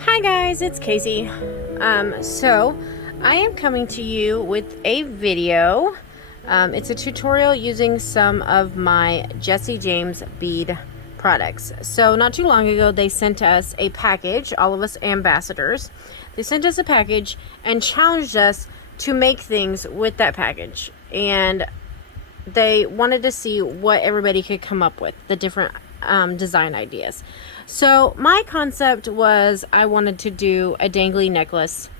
Hi guys, it's Casey. So I am coming to you with a video. It's a tutorial using some of my Jesse James bead products. So not too long ago, they sent us a package, all of us ambassadors. They sent us a package and challenged us to make things with that package. And they wanted to see what everybody could come up with, the different design ideas. So my concept was I wanted to do a dangly necklace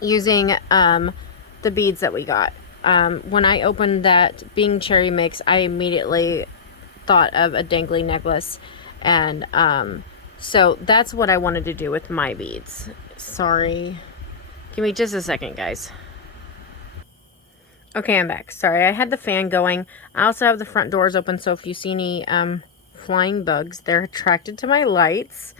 using the beads that we got. When I opened that Bing cherry mix, I immediately thought of a dangly necklace, and so that's what I wanted to do with my beads. Sorry, give me just a second, guys. Okay, I'm back. Sorry, I had the fan going. I also have the front doors open, so if you see any flying bugs, they're attracted to my lights.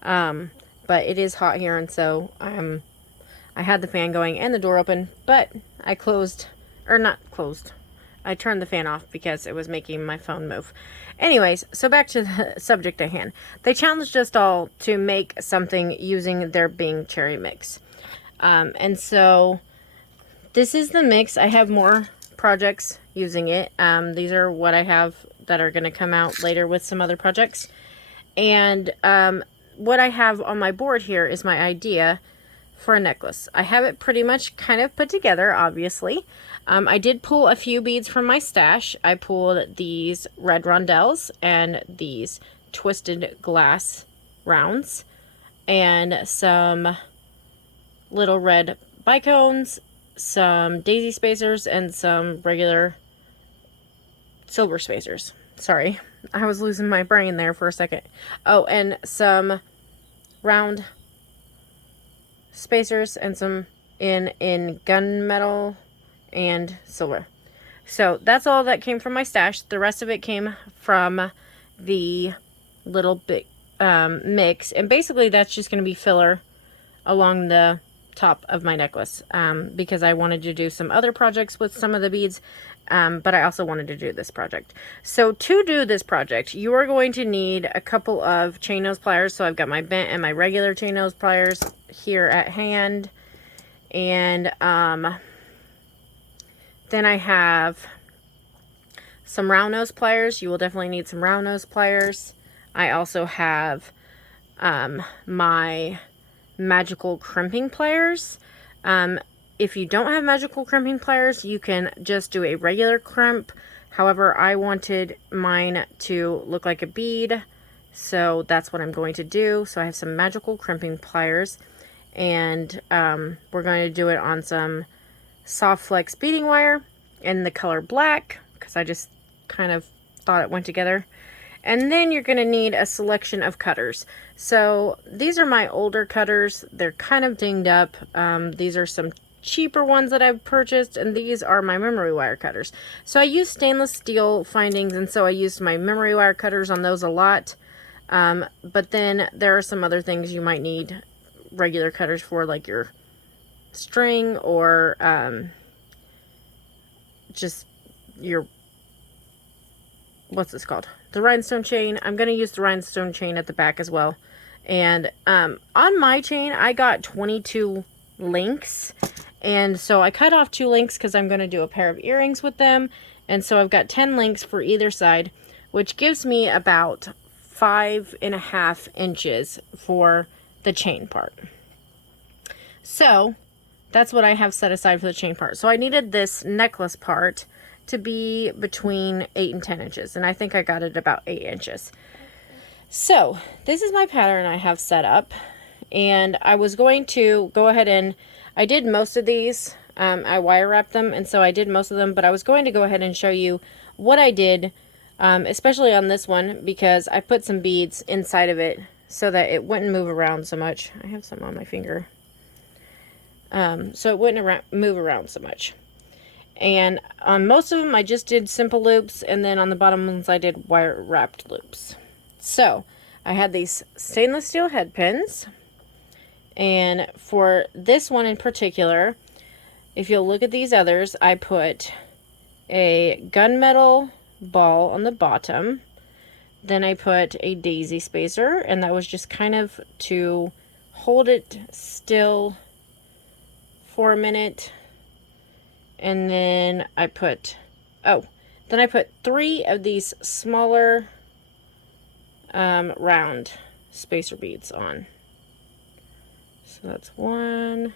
But it is hot here, and so I had the fan going and the door open, but I I turned the fan off because it was making my phone move. Anyways, so back to the subject at hand. They challenged us all to make something using their Bing cherry mix. And so this is the mix. I have more projects using it. These are what I have that are going to come out later with some other projects. And what I have on my board here is my idea for a necklace. I have it pretty much kind of put together, obviously. I did pull a few beads from my stash. I pulled these red rondelles and these twisted glass rounds and some little red bicones, some daisy spacers, and some regular silver spacers. Sorry, I was losing my brain there for a second. Oh, and some round spacers and some in gunmetal and silver. So that's all that came from my stash. The rest of it came from the little bit mix, and basically that's just going to be filler along the top of my necklace, because I wanted to do some other projects with some of the beads, but I also wanted to do this project. So to do this project, you are going to need a couple of chain nose pliers. So I've got my bent and my regular chain nose pliers here at hand, and then I have some round nose pliers. You will definitely need some round nose pliers. I also have my magical crimping pliers. If you don't have magical crimping pliers, you can just do a regular crimp. However, I wanted mine to look like a bead, so that's what I'm going to do. So I have some magical crimping pliers, and we're going to do it on some soft flex beading wire in the color black, because I just kind of thought it went together. And then you're going to need a selection of cutters. So these are my older cutters. They're kind of dinged up. These are some cheaper ones that I've purchased, and these are my memory wire cutters. So I use stainless steel findings, and so I used my memory wire cutters on those a lot. But then there are some other things you might need regular cutters for, like your string or just your, what's this called? The rhinestone chain. I'm going to use the rhinestone chain at the back as well. And on my chain, I got 22 links. And so I cut off 2 links because I'm going to do a pair of earrings with them. And so I've got 10 links for either side, which gives me about 5.5 inches for the chain part. So that's what I have set aside for the chain part. So I needed this necklace part to be between 8 and 10 inches. And I think I got it about 8 inches. So this is my pattern I have set up. And I was going to go ahead and, I did most of these. I wire wrapped them, and so I did most of them. But I was going to go ahead and show you what I did, especially on this one, because I put some beads inside of it so that it wouldn't move around so much. I have some on my finger. So it wouldn't move around so much. And on most of them, I just did simple loops, and then on the bottom ones, I did wire wrapped loops. So I had these stainless steel head pins, and for this one in particular, if you'll look at these others, I put a gunmetal ball on the bottom. Then I put a daisy spacer, and that was just kind of to hold it still for a minute, and then I put 3 of these smaller round spacer beads on. So that's 1,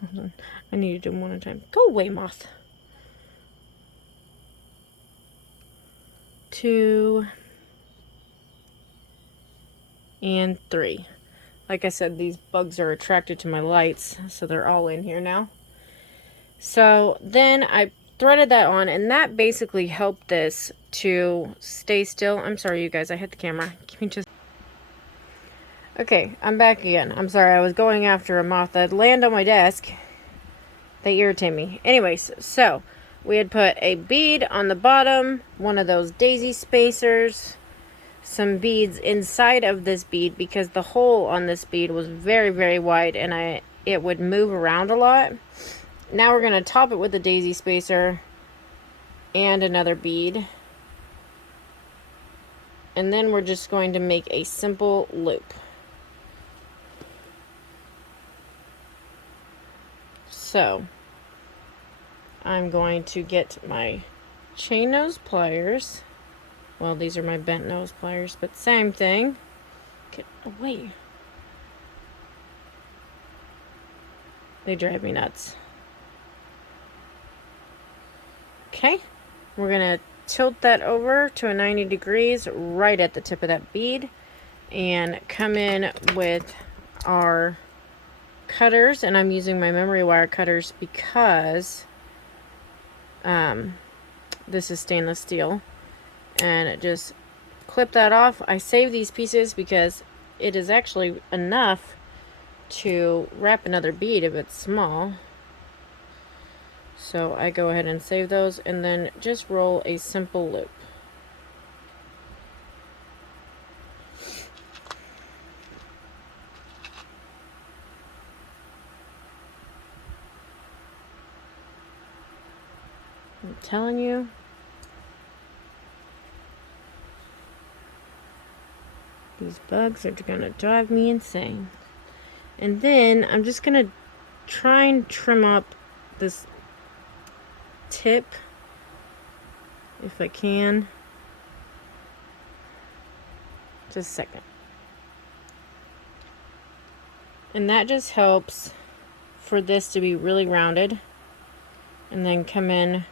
hold on, I need to do them one at a time. Go away, moth. 2 and 3. Like I said, these bugs are attracted to my lights, so they're all in here now. So then I threaded that on, and that basically helped this to stay still. I'm sorry, you guys, I hit the camera. Give me just... Okay, I'm back again. I'm sorry, I was going after a moth that landed on my desk. They irritate me. Anyways, so we had put a bead on the bottom, one of those daisy spacers, some beads inside of this bead because the hole on this bead was very, very wide and it would move around a lot. Now we're going to top it with a daisy spacer and another bead. And then we're just going to make a simple loop. So I'm going to get my chain nose pliers. Well, these are my bent nose pliers, but same thing. Get away. They drive me nuts. Okay, we're going to tilt that over to a 90 degrees right at the tip of that bead and come in with our cutters, and I'm using my memory wire cutters because this is stainless steel, and just clip that off. I save these pieces because it is actually enough to wrap another bead if it's small. So I go ahead and save those and then just roll a simple loop. I'm telling you, these bugs are gonna drive me insane. And then I'm just gonna try and trim up this tip if I can. Just a second. And that just helps for this to be really rounded. And then come in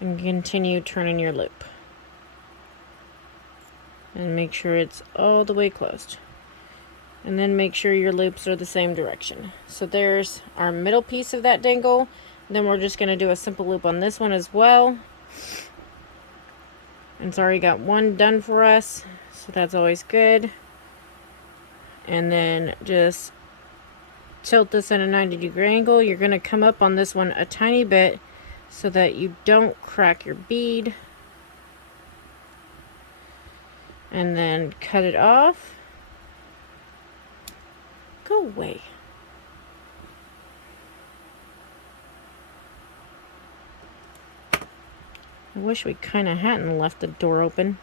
and continue turning your loop. And make sure it's all the way closed. And then make sure your loops are the same direction. So there's our middle piece of that dangle. Then we're just going to do a simple loop on this one as well. And it's already got one done for us, so that's always good. And then just tilt this at a 90-degree angle. You're going to come up on this one a tiny bit so that you don't crack your bead. And then cut it off. Go away. I wish we kind of hadn't left the door open.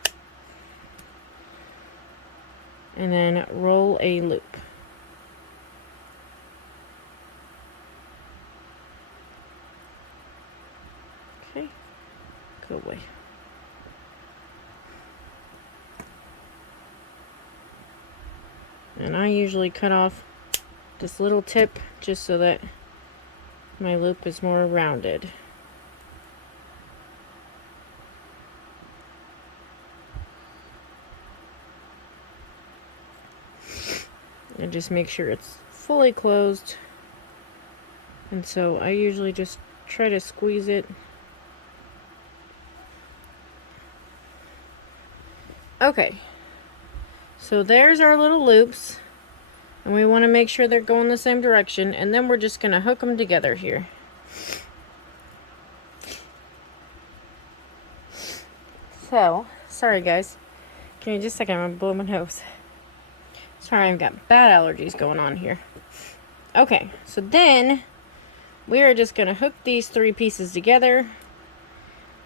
And then roll a loop. Okay, go away. And I usually cut off this little tip just so that my loop is more rounded. And just make sure it's fully closed. And so I usually just try to squeeze it. Okay, so there's our little loops, and we want to make sure they're going the same direction, and then we're just going to hook them together here. So, sorry guys, give me just a second, I'm going to blow my nose. Sorry, I've got bad allergies going on here. Okay, so then we are just going to hook these 3 pieces together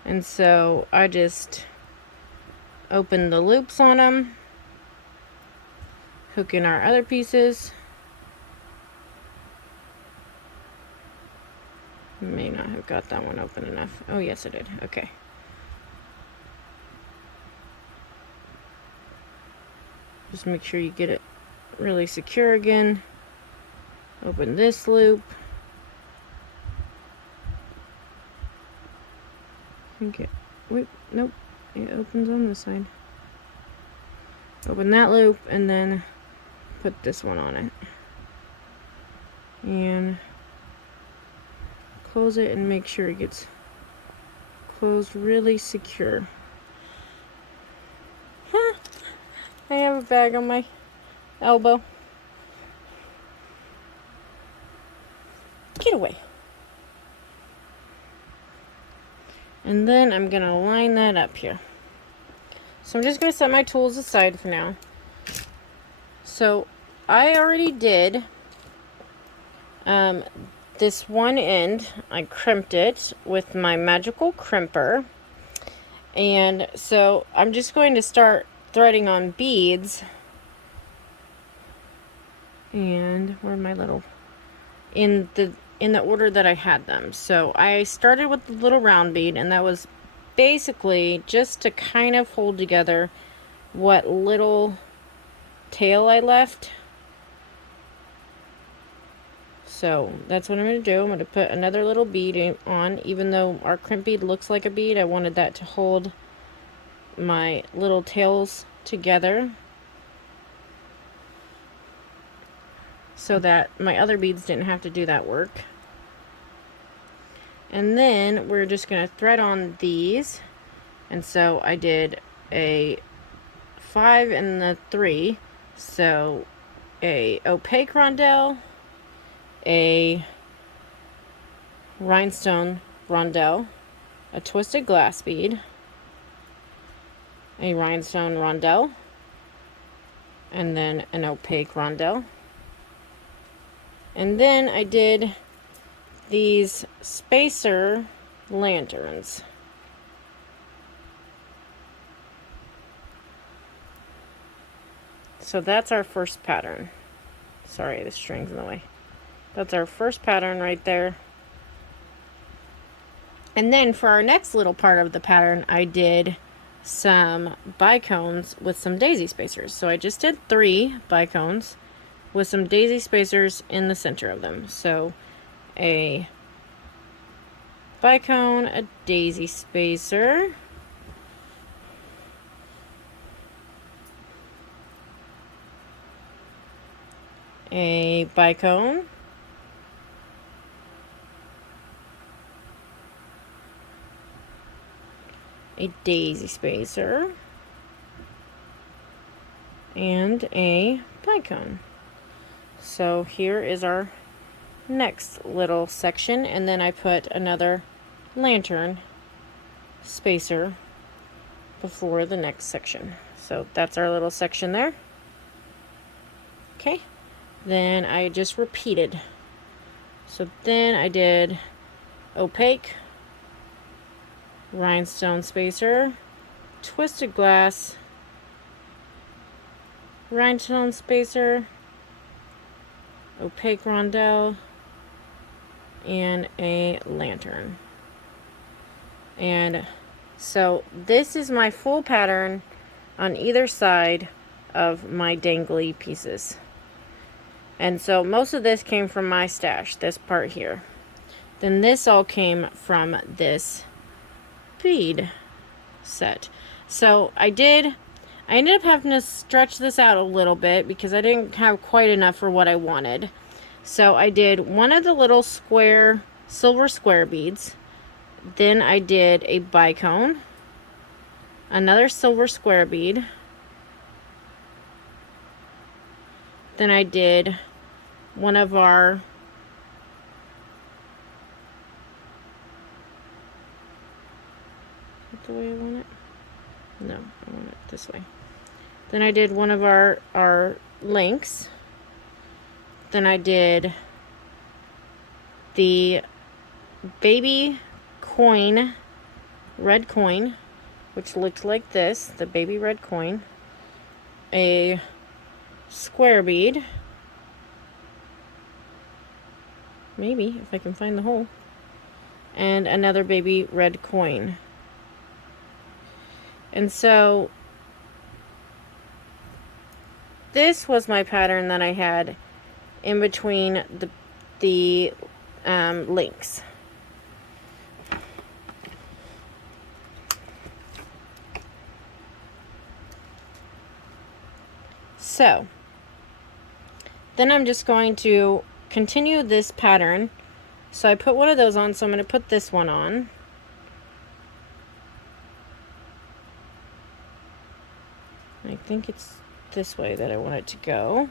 And so I just open the loops on them, hook in our other pieces. May not have got that one open enough. Oh yes, I did. Okay. Just make sure you get it really secure again. Open this loop. Okay. Wait, nope. It opens on this side. Open that loop and then put this one on it. And close it and make sure it gets closed really secure. Huh. I have a bag on my elbow. Get away. And then I'm going to line that up here. So I'm just going to set my tools aside for now. So I already did this one end. I crimped it with my magical crimper. And so I'm just going to start threading on beads. And where are my little... in the order that I had them. So I started with the little round bead, and that was basically just to kind of hold together what little tail I left. So that's what I'm going to do. I'm going to put another little bead on. Even though our crimp bead looks like a bead, I wanted that to hold my little tails together so that my other beads didn't have to do that work. And then we're just going to thread on these. And so I did a 5 and the 3. So a opaque rondelle, a rhinestone rondelle, a twisted glass bead, a rhinestone rondelle, and then an opaque rondelle. And then I did these spacer lanterns. So that's our first pattern. Sorry, the string's in the way. That's our first pattern right there. And then for our next little part of the pattern, I did some bicones with some daisy spacers. So I just did 3 bicones with some daisy spacers in the center of them. So a bicone, a daisy spacer, a bicone, a daisy spacer, and a bicone. So here is our next little section, and then I put another lantern spacer before the next section. So that's our little section there. Okay, then I just repeated. So then I did opaque, rhinestone spacer, twisted glass, rhinestone spacer, opaque rondelle, and a lantern. And so this is my full pattern on either side of my dangly pieces. And so most of this came from my stash, this part here. Then this all came from this bead set. So I ended up having to stretch this out a little bit because I didn't have quite enough for what I wanted. So I did one of the little square, silver square beads. Then I did a bicone, another silver square bead. Then I did one of our is that the way I want it? No, I want it this way. Then I did one of our links. Then I did the baby coin red coin, which looked like this, the baby red coin, a square bead, maybe if I can find the hole, and another baby red coin. And so this was my pattern that I had in between the links. So then I'm just going to continue this pattern. So I put one of those on, so I'm going to put this one on. I think it's this way that I want it to go.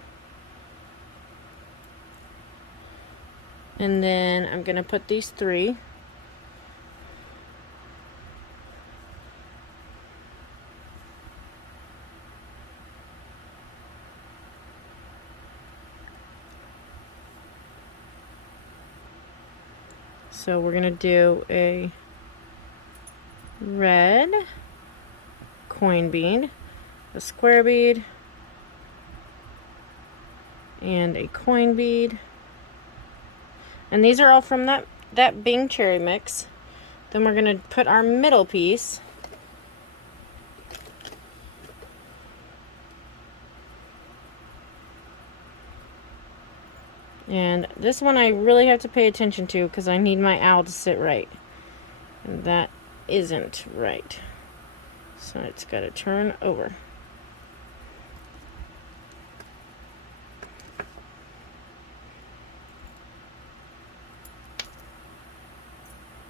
And then I'm going to put these 3. So we're going to do a red coin bead, a square bead, and a coin bead. And these are all from that Bing cherry mix. Then we're going to put our middle piece. And this one I really have to pay attention to because I need my owl to sit right. And that isn't right. So it's got to turn over.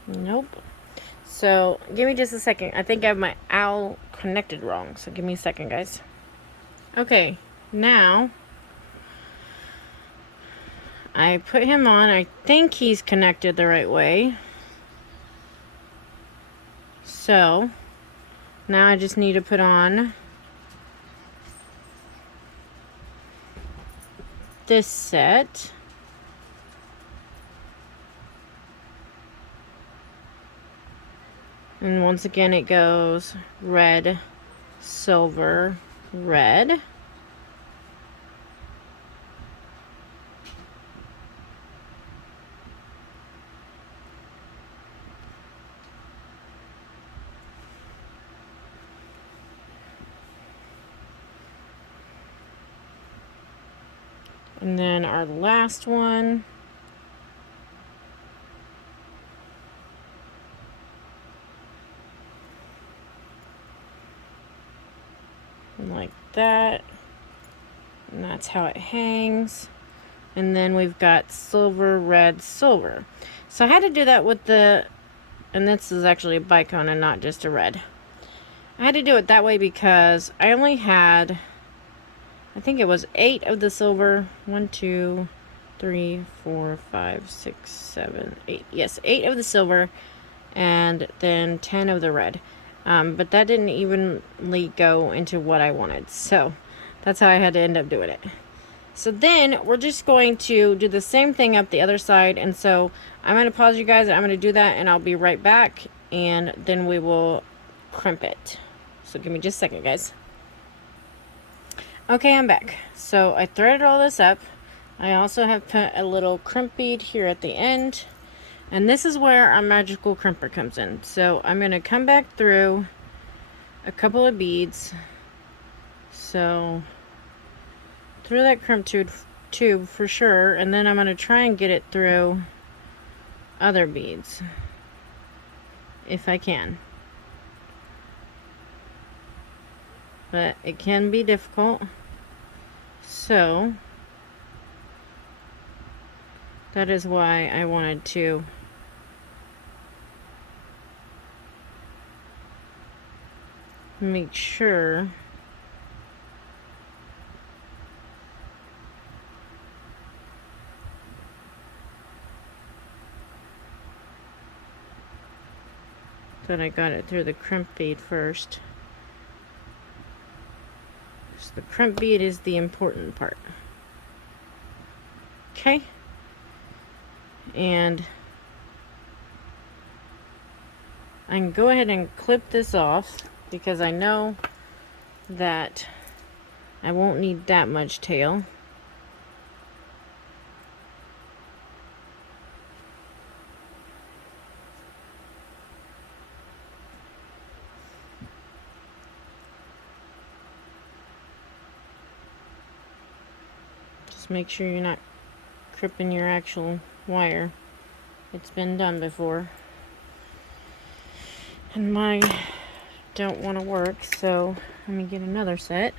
Nope. So give me just a second. I think I have my owl connected wrong. So give me a second, guys. Okay, now I put him on. I think he's connected the right way. So now I just need to put on this set. And once again it goes red, silver, red. And then our last one. Like that. And that's how it hangs. And then we've got silver, red, silver. So I had to do that with the, and this is actually a bicone and not just a red. I had to do it that way because I only had, I think it was 8 of the silver. 1, 2, 3, 4, 5, 6, 7, 8. Yes, 8 of the silver and then 10 of the red. But that didn't evenly go into what I wanted. So that's how I had to end up doing it. So then we're just going to do the same thing up the other side. And so I'm going to pause you guys. I'm going to do that and I'll be right back. And then we will crimp it. So give me just a second, guys. Okay, I'm back. So I threaded all this up. I also have put a little crimp bead here at the end. And this is where our magical crimper comes in. So I'm going to come back through a couple of beads. So through that crimp tube for sure. And then I'm going to try and get it through other beads. If I can. But it can be difficult. So that is why I wanted to make sure that I got it through the crimp bead first. So the crimp bead is the important part. Okay. And I can go ahead and clip this off because I know that I won't need that much tail. Just make sure you're not crimping your actual wire. It's been done before. And mine don't want to work, so let me get another set.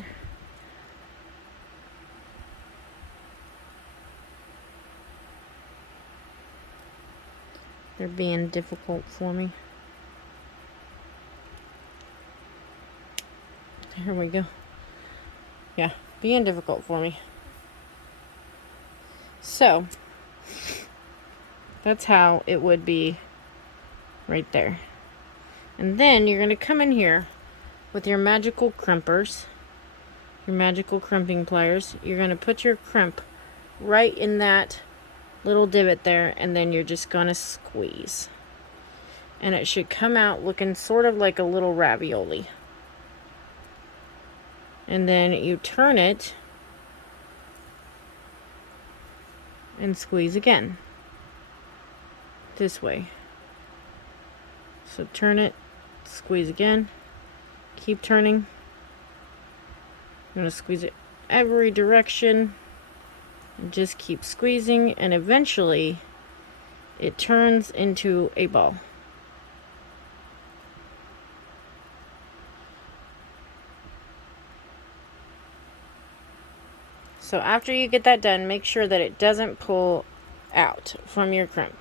They're being difficult for me. Here we go. Yeah, being difficult for me. So, that's how it would be right there. And then you're going to come in here with your magical crimpers, your magical crimping pliers. You're going to put your crimp right in that little divot there, and then you're just going to squeeze. And it should come out looking sort of like a little ravioli. And then you turn it and squeeze again. This way. So turn it, squeeze again, keep turning. I'm going to squeeze it every direction and just keep squeezing, and eventually it turns into a ball. So after you get that done, make sure that it doesn't pull out from your crimp.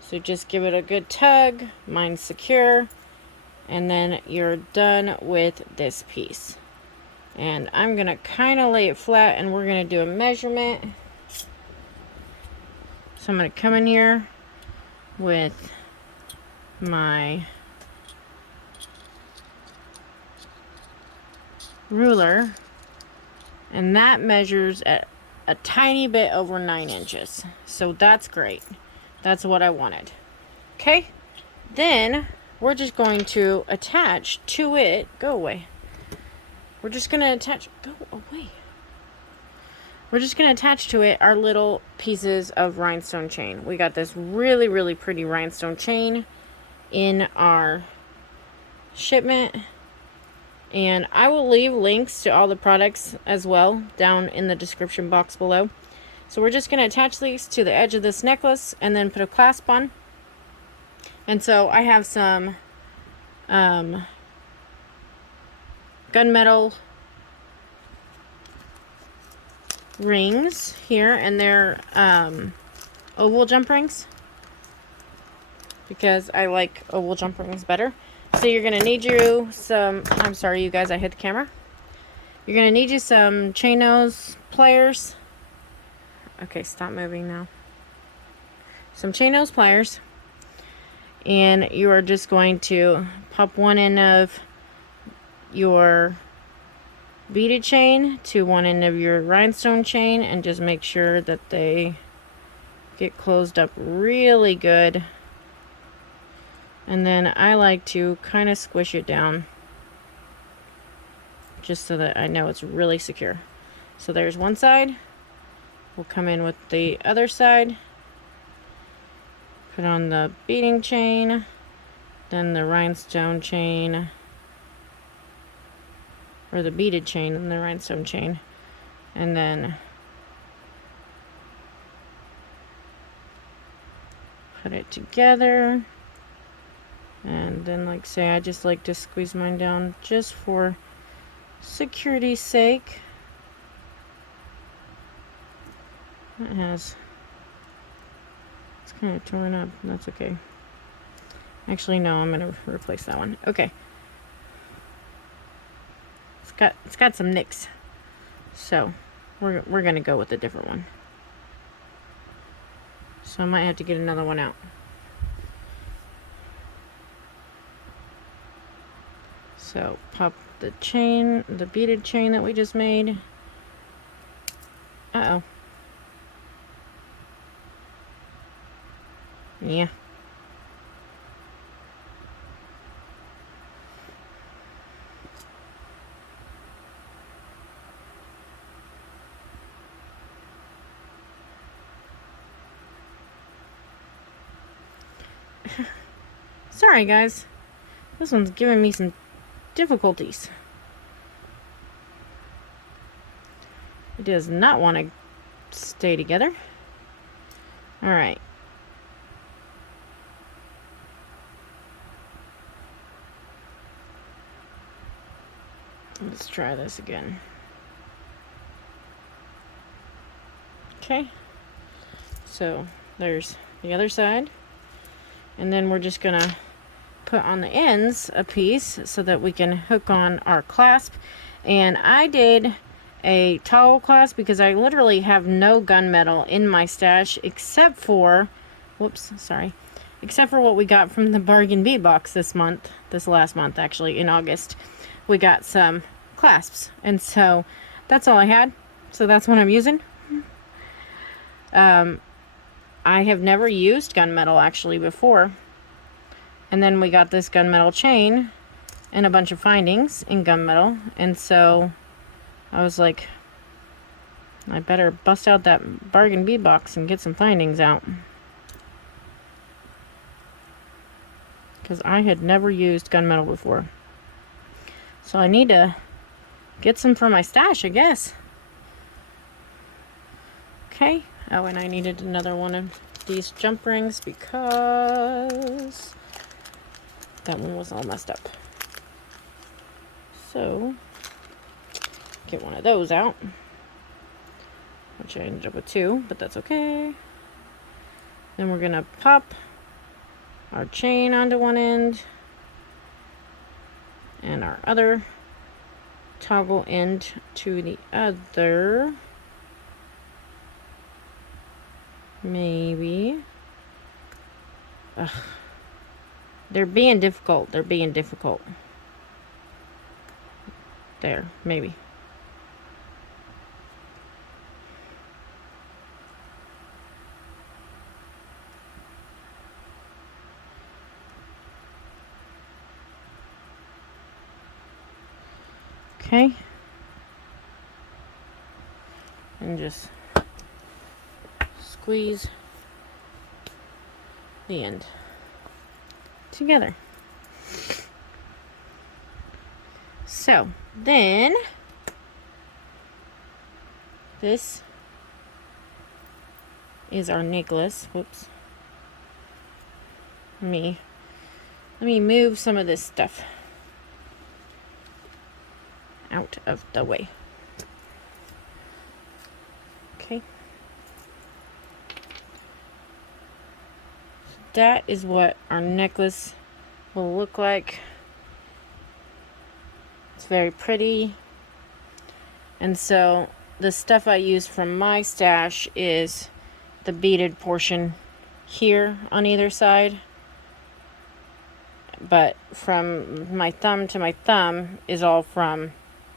So just give it a good tug, mine's secure, and then you're done with this piece. And I'm going to kind of lay it flat, and we're going to do a measurement. So I'm going to come in here with my ruler, and that measures at a tiny bit over 9 inches. So that's great. That's what I wanted. Okay, then we're just going to attach to it. Go away. We're just going to attach. Go away. We're just going to attach to it our little pieces of rhinestone chain. We got this really, really pretty rhinestone chain in our shipment. And I will leave links to all the products as well down in the description box below. So we're just going to attach these to the edge of this necklace and then put a clasp on. And so I have some gunmetal rings here, and they're oval jump rings because I like oval jump rings better. So you're going to need you some, I'm sorry you guys, I hit the camera. You're going to need you some chain nose pliers. Okay, stop moving now. Some chain nose pliers. And you are just going to pop one end of your beaded chain to one end of your rhinestone chain, and just make sure that they get closed up really good. And then I like to kind of squish it down just so that I know it's really secure. So there's one side. We'll come in with the other side, put on the beading chain, then the rhinestone chain, or the beaded chain and the rhinestone chain, and then put it together. And then, like say, I just like to squeeze mine down just for security's sake. It's kind of torn up. That's okay. Actually, no, I'm gonna replace that one. Okay. It's got some nicks, so we're gonna go with a different one. So I might have to get another one out. So pop the chain, the beaded chain that we just made. Uh-oh. Yeah. Sorry, guys. This one's giving me some difficulties. It does not want to stay together. Alright. Let's try this again. Okay. So there's the other side. And then we're just gonna put on the ends a piece so that we can hook on our clasp. And I did a toggle clasp because I literally have no gunmetal in my stash except for, whoops, sorry, except for what we got from the bargain bead box this last month actually, in August. We got some clasps, and so that's all I had, so that's what I'm using. I have never used gunmetal actually before, and then we got this gunmetal chain and a bunch of findings in gunmetal, and so I was like, I better bust out that bargain bead box and get some findings out, because I had never used gunmetal before. So I need to get some for my stash, I guess. Okay. Oh, and I needed another one of these jump rings because that one was all messed up. So, get one of those out. Which I ended up with 2, but that's okay. Then we're gonna pop our chain onto one end and our other toggle end to the other. Maybe. Ugh. They're being difficult. They're being difficult. There, maybe. Okay. And just squeeze the end together. So then this is our necklace. Whoops. Let me move some of this stuff out of the way. Okay. That is what our necklace will look like. It's very pretty. And so the stuff I use from my stash is the beaded portion here on either side. But from my thumb to my thumb is all from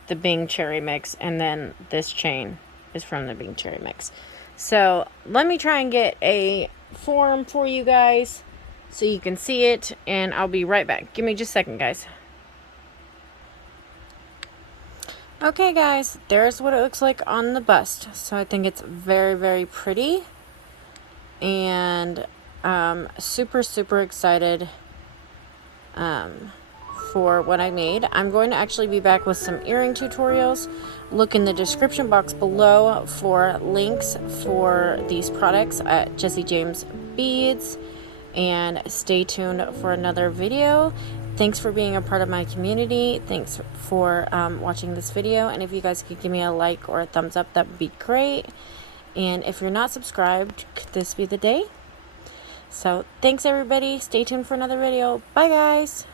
the Bing Cherry Mix, and then this chain is from the Bing Cherry Mix. So let me try and get a form for you guys so you can see it, and I'll be right back. Give me just a second, guys. Okay, guys, there's what it looks like on the bust. So I think it's very, very pretty, and super, super excited for what I made. I'm going to actually be back with some earring tutorials. Look in the description box below for links for these products at Jesse James Beads, and stay tuned for another video. Thanks for being a part of my community. Thanks for watching this video, and if you guys could give me a like or a thumbs up, that would be great. And if you're not subscribed, could this be the day? So thanks everybody. Stay tuned for another video. Bye guys.